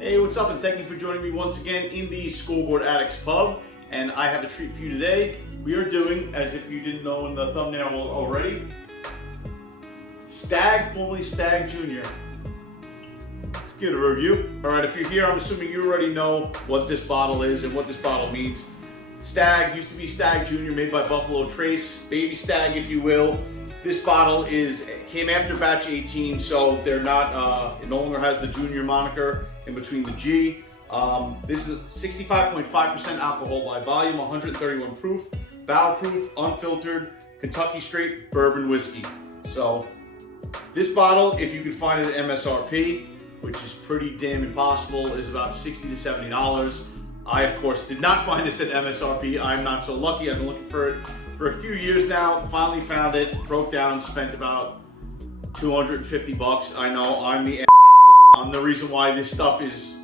Hey, what's up, and thank you for joining me once again in the Scoreboard Addicts Pub. And I have a treat for you today. We are doing, as if you didn't know in the thumbnail already, Stagg, formerly Stagg Jr. Let's get a review. All right, if you're here, I'm assuming you already know what this bottle is and what this bottle means. Stagg used to be Stagg Jr., made by Buffalo Trace, baby Stagg, if you will. This bottle came after batch 18, so they're not. It no longer has the junior moniker in between the G. This is 65.5% alcohol by volume, 131 proof, barrel proof, unfiltered, Kentucky straight bourbon whiskey. So this bottle, if you can find it at MSRP, which is pretty damn impossible, is about $60 to $70. I, of course, did not find this at MSRP. I'm not so lucky. I've been looking for it for a few years now. Finally found it, broke down, spent about $250. I know, I'm the reason why this stuff is,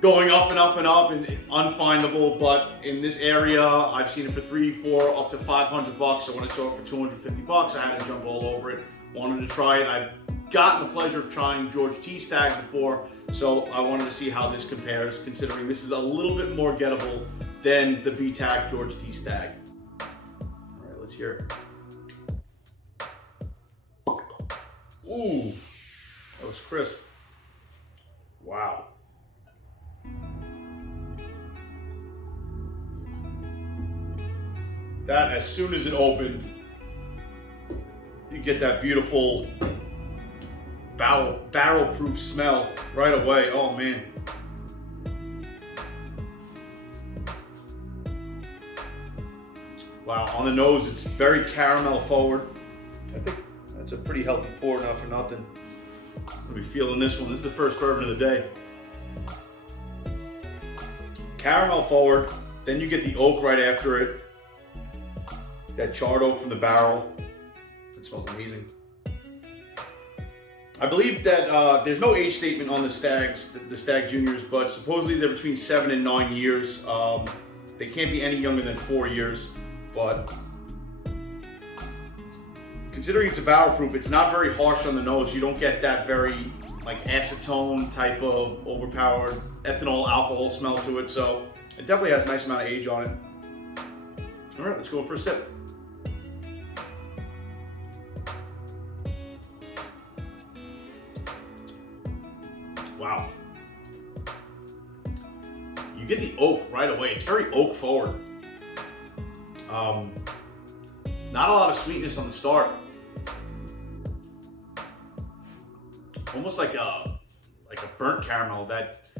going up and up and up and unfindable, but in this area, I've seen it for $300, $400, up to $500. So when I saw it for $250, I had to jump all over it. Wanted to try it. I've gotten the pleasure of trying George T. Stagg before, so I wanted to see how this compares, considering this is a little bit more gettable than the BTAC George T. Stagg. All right, let's hear it. Ooh, that was crisp. Wow. That, as soon as it opened, you get that beautiful barrel-proof smell right away. Oh man. Wow, on the nose, it's very caramel forward. I think that's a pretty healthy pour, not for nothing. I'll be feeling this one. This is the first bourbon of the day. Caramel forward, then you get the oak right after it. That charred oak from the barrel. It smells amazing. I believe that there's no age statement on the Stagg Juniors, but supposedly they're between 7 and 9 years. They can't be any younger than 4 years, but considering it's a barrel proof, it's not very harsh on the nose. You don't get that very acetone type of overpowered ethanol alcohol smell to it, so it definitely has a nice amount of age on it. All right, let's go for a sip. Wow. You get the oak right away. It's very oak forward. Not a lot of sweetness on the start. Almost like a burnt caramel, that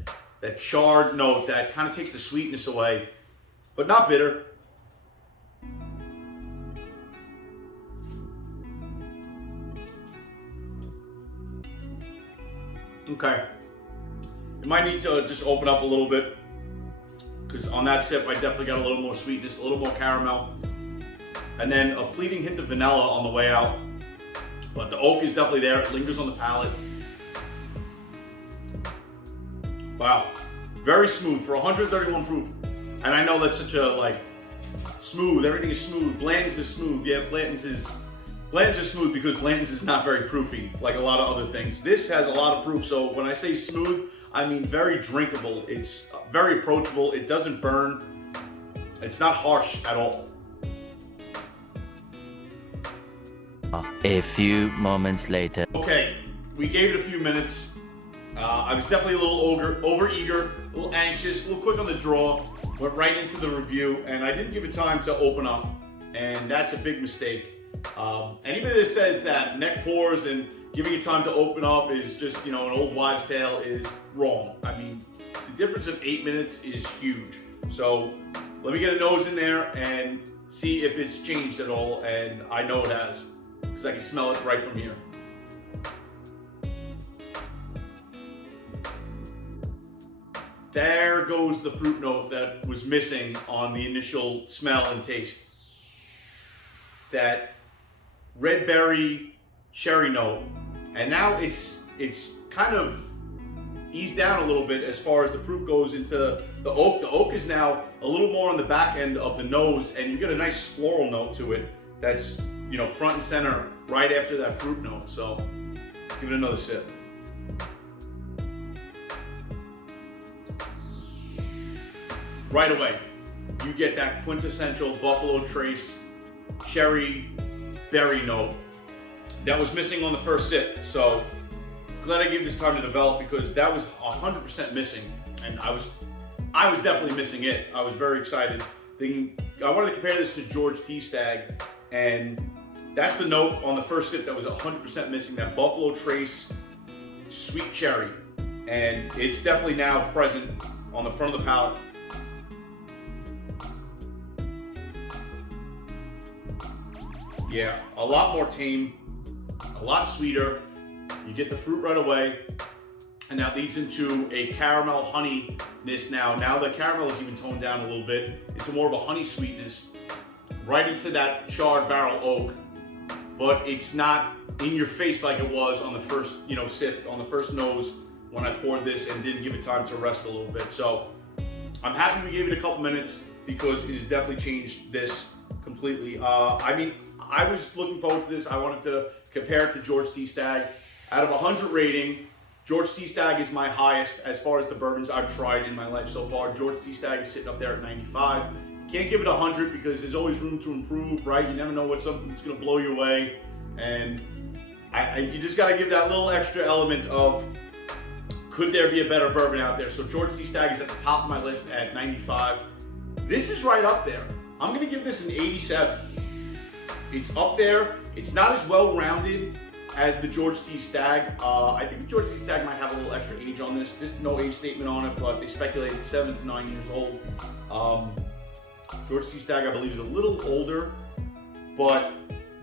charred note that kind of takes the sweetness away, but not bitter. Okay. It might need to just open up a little bit, because on that sip, I definitely got a little more sweetness, a little more caramel, and then a fleeting hint of vanilla on the way out. But the oak is definitely there. It lingers on the palate. Wow. Very smooth for 131 proof. And I know that's such a, smooth. Everything is smooth. Blanton's is smooth. Yeah, Blanton's is smooth because Blanton's is not very proofy, like a lot of other things. This has a lot of proof, so when I say smooth, I mean very drinkable. It's very approachable. It doesn't burn. It's not harsh at all. A few moments later. Okay, we gave it a few minutes. I was definitely a little over-eager, a little anxious, a little quick on the draw. Went right into the review, and I didn't give it time to open up, and that's a big mistake. Anybody that says that neck pours and giving it time to open up is just, an old wives' tale is wrong. I mean, the difference of 8 minutes is huge. So let me get a nose in there and see if it's changed at all, and I know it has, because I can smell it right from here. There goes the fruit note that was missing on the initial smell and taste. That red berry cherry note, and now it's kind of eased down a little bit as far as the proof goes into the oak. The oak is now a little more on the back end of the nose, and you get a nice floral note to it that's front and center right after that fruit note. So give it another sip. right away, you get that quintessential Buffalo Trace cherry berry note that was missing on the first sip. So glad I gave this time to develop, because that was 100% missing, and I was definitely missing it. I was very excited. I wanted to compare this to George T. Stagg, and that's the note on the first sip that was 100% missing, that Buffalo Trace sweet cherry. And it's definitely now present on the front of the palate. Yeah, a lot more tame, a lot sweeter. You get the fruit right away, and that leads into a caramel honeyness now. Now the caramel is even toned down a little bit into more of a honey sweetness, right into that charred barrel oak. But it's not in your face like it was on the first, sip, on the first nose when I poured this and didn't give it time to rest a little bit. So I'm happy we gave it a couple minutes, because it has definitely changed this completely. I was looking forward to this. I wanted to compare it to George T. Stagg. Out of 100 rating, George T. Stagg is my highest as far as the bourbons I've tried in my life so far. George T. Stagg is sitting up there at 95. Can't give it 100 because there's always room to improve, right? You never know what something's going to blow you away, and you just got to give that little extra element of, could there be a better bourbon out there? So George T. Stagg is at the top of my list at 95. This is right up there. I'm going to give this an 87. It's up there. It's not as well-rounded as the George T. Stagg. I think the George T. Stagg might have a little extra age on this. Just no age statement on it, but they speculated 7 to 9 years old. George T. Stagg, I believe, is a little older, but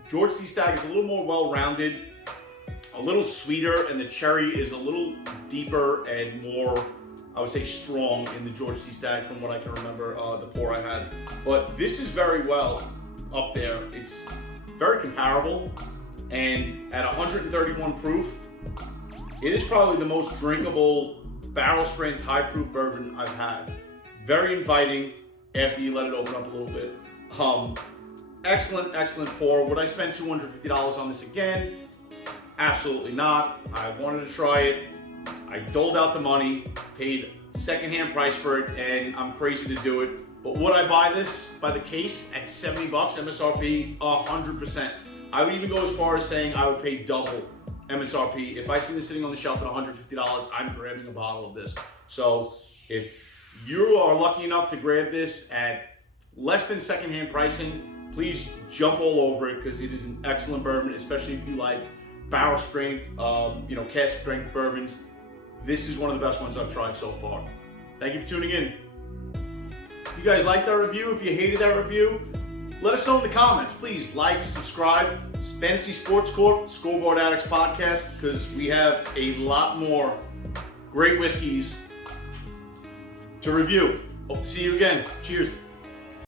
George T. Stagg is a little more well-rounded, a little sweeter, and the cherry is a little deeper and more, I would say, strong in the George T. Stagg from what I can remember, the pour I had. But this is very well up there. It's very comparable, and at 131 proof, it is probably the most drinkable barrel strength high proof bourbon I've had. Very inviting after you let it open up a little bit. Excellent pour. Would I spend $250 on this again? Absolutely not. I wanted to try it. I doled out the money, paid secondhand price for it, and I'm crazy to do it. But would I buy this by the case at $70 MSRP? 100%. I would even go as far as saying I would pay double MSRP. If I see this sitting on the shelf at $150, I'm grabbing a bottle of this. So if you are lucky enough to grab this at less than secondhand pricing, please jump all over it, because it is an excellent bourbon, especially if you like barrel strength, cask strength bourbons. This is one of the best ones I've tried so far. Thank you for tuning in. If you guys liked that review, if you hated that review, let us know in the comments. Please like, subscribe, Fantasy Sports Corp, Scoreboard Addicts Podcast, because we have a lot more great whiskeys to review. Hope to see you again. Cheers.